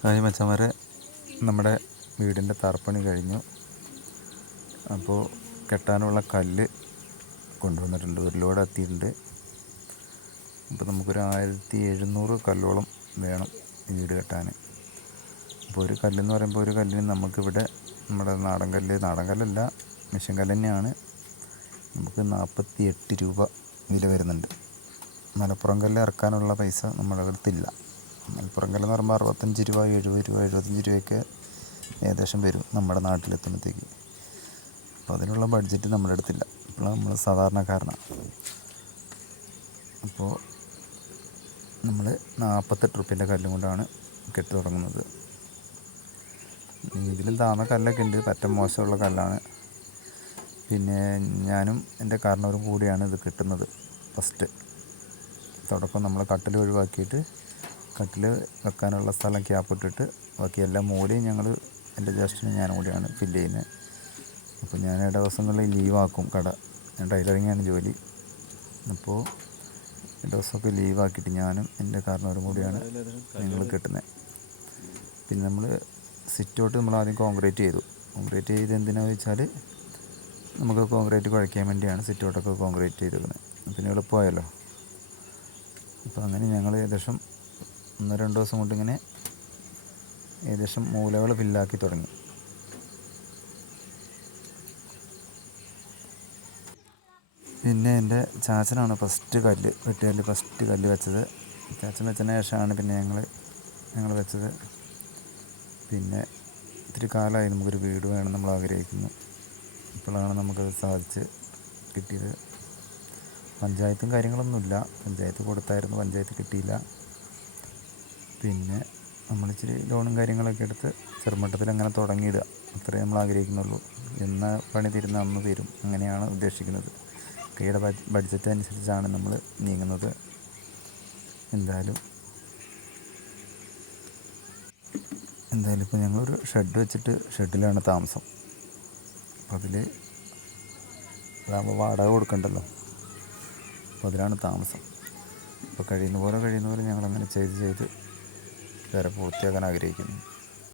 Hi മച്ചന്മാരെ, നമ്മുടെ വീടിൻ്റെ തറപ്പണി കഴിഞ്ഞു. അപ്പോൾ കെട്ടാനുള്ള കല്ല് കൊണ്ടുവന്നിട്ടുണ്ട്, ഒരു ലോഡ് എത്തിയിട്ടുണ്ട്. അപ്പോൾ നമുക്കൊരു 1700 കല്ലോളം വേണം വീട് കെട്ടാൻ. അപ്പോൾ ഒരു കല്ലെന്ന് പറയുമ്പോൾ ഒരു കല്ലിന് നമുക്കിവിടെ നമ്മുടെ നാടൻ കല്ലല്ല, മിഷ്യൻ കല്ല് തന്നെയാണ്. നമുക്ക് 48 രൂപ വില വരുന്നുണ്ട്. മലപ്പുറം കല്ല് ഇറക്കാനുള്ള പൈസ നമ്മുടെ അടുത്തില്ല. മലപ്പുറം കല്ലെന്ന് പറയുമ്പോൾ 65 രൂപ, 70 രൂപ, 75 രൂപയൊക്കെ ഏകദേശം വരും നമ്മുടെ നാട്ടിലെത്തുമ്പോഴത്തേക്ക്. അപ്പോൾ അതിനുള്ള ബഡ്ജറ്റ് നമ്മുടെ അടുത്തില്ല. ഇപ്പോൾ നമ്മൾ സാധാരണക്കാരനാണ്. അപ്പോൾ നമ്മൾ 48 റുപ്യേൻ്റെ കല്ലും കൊണ്ടാണ് കെട്ട് തുടങ്ങുന്നത്. ഇതിലും താമ കല്ലൊക്കെ ഉണ്ട്, പറ്റ മോശമുള്ള കല്ലാണ്. പിന്നെ ഞാനും എൻ്റെ കാരണവരും കൂടിയാണ് ഇത് കിട്ടുന്നത്. ഫസ്റ്റ് തുടക്കം നമ്മൾ കട്ടിൽ ഒഴിവാക്കിയിട്ട് കട്ടിൽ വെക്കാനുള്ള സ്ഥലം ക്യാപ്പിട്ടിട്ട് ബാക്കി എല്ലാ മൂലയും ഞങ്ങൾ, എൻ്റെ ജ്യേഷ്ഠനും ഞാനും കൂടിയാണ് ഫില്ല് ചെയ്യുന്നത്. അപ്പോൾ ഞാൻ ദിവസങ്ങളിൽ ലീവാക്കും കട. ഞാൻ ടൈലറിങ്ങാണ് ജോലി. അപ്പോൾ ദിവസമൊക്കെ ലീവാക്കിയിട്ട് ഞാനും എൻ്റെ കാരണവരും കൂടിയാണ് ഞങ്ങൾ കിട്ടുന്നത്. പിന്നെ നമ്മൾ സിറ്റൗട്ട് നമ്മൾ ആദ്യം കോൺക്രീറ്റ് ചെയ്ത് എന്തിനാണെന്ന് വെച്ചാൽ നമുക്ക് കോൺക്രീറ്റ് കുഴയ്ക്കാൻ വേണ്ടിയാണ് സിറ്റൗട്ടൊക്കെ കോൺക്രീറ്റ് ചെയ്തിരിക്കുന്നത്. പിന്നെ എളുപ്പമായല്ലോ. അപ്പോൾ അങ്ങനെ ഞങ്ങൾ ഏകദേശം 1-2 ദിവസം കൊണ്ട് ഇങ്ങനെ ഏകദേശം മൂലകൾ ഫില്ലാക്കി തുടങ്ങി. പിന്നെ എൻ്റെ ചാച്ചനാണ് ഫസ്റ്റ് കല്ല് വെച്ചത്. ചാച്ചൻ വെച്ചതിന് ശേഷമാണ് പിന്നെ ഞങ്ങൾ വെച്ചത്. പിന്നെ ഇത്തിരി കാലമായി നമുക്കൊരു വീട് വേണം നമ്മൾ ആഗ്രഹിക്കുന്നു. ഇപ്പോഴാണ് നമുക്കത് സാധിച്ച് കിട്ടിയത്. പഞ്ചായത്തും കാര്യങ്ങളൊന്നുമില്ല, പഞ്ചായത്ത് കൊടുത്തായിരുന്നു, പഞ്ചായത്ത് കിട്ടിയില്ല. പിന്നെ നമ്മളിച്ചിരി ലോണും കാര്യങ്ങളൊക്കെ എടുത്ത് ചെറുമട്ടത്തിൽ അങ്ങനെ തുടങ്ങിയിടുക, അത്രേ നമ്മൾ ആഗ്രഹിക്കുന്നുള്ളൂ. എന്ന പണി തീരുന്ന അന്ന് തീരും, അങ്ങനെയാണ് ഉദ്ദേശിക്കുന്നത്. കൈയുടെ ബഡ്ജറ്റ് അനുസരിച്ചാണ് നമ്മൾ നീങ്ങുന്നത്. എന്തായാലും ഇപ്പോൾ ഞങ്ങളൊരു ഷെഡ് വെച്ചിട്ട് ഷെഡിലാണ് താമസം. അപ്പോൾ അതാകുമ്പോൾ വാടക കൊടുക്കണ്ടല്ലോ, അപ്പോൾ അതിലാണ് താമസം. അപ്പോൾ കഴിയുന്ന പോലെ ഞങ്ങളങ്ങനെ ചെയ്ത് വരെ പൂർത്തിയാക്കാൻ ആഗ്രഹിക്കുന്നു.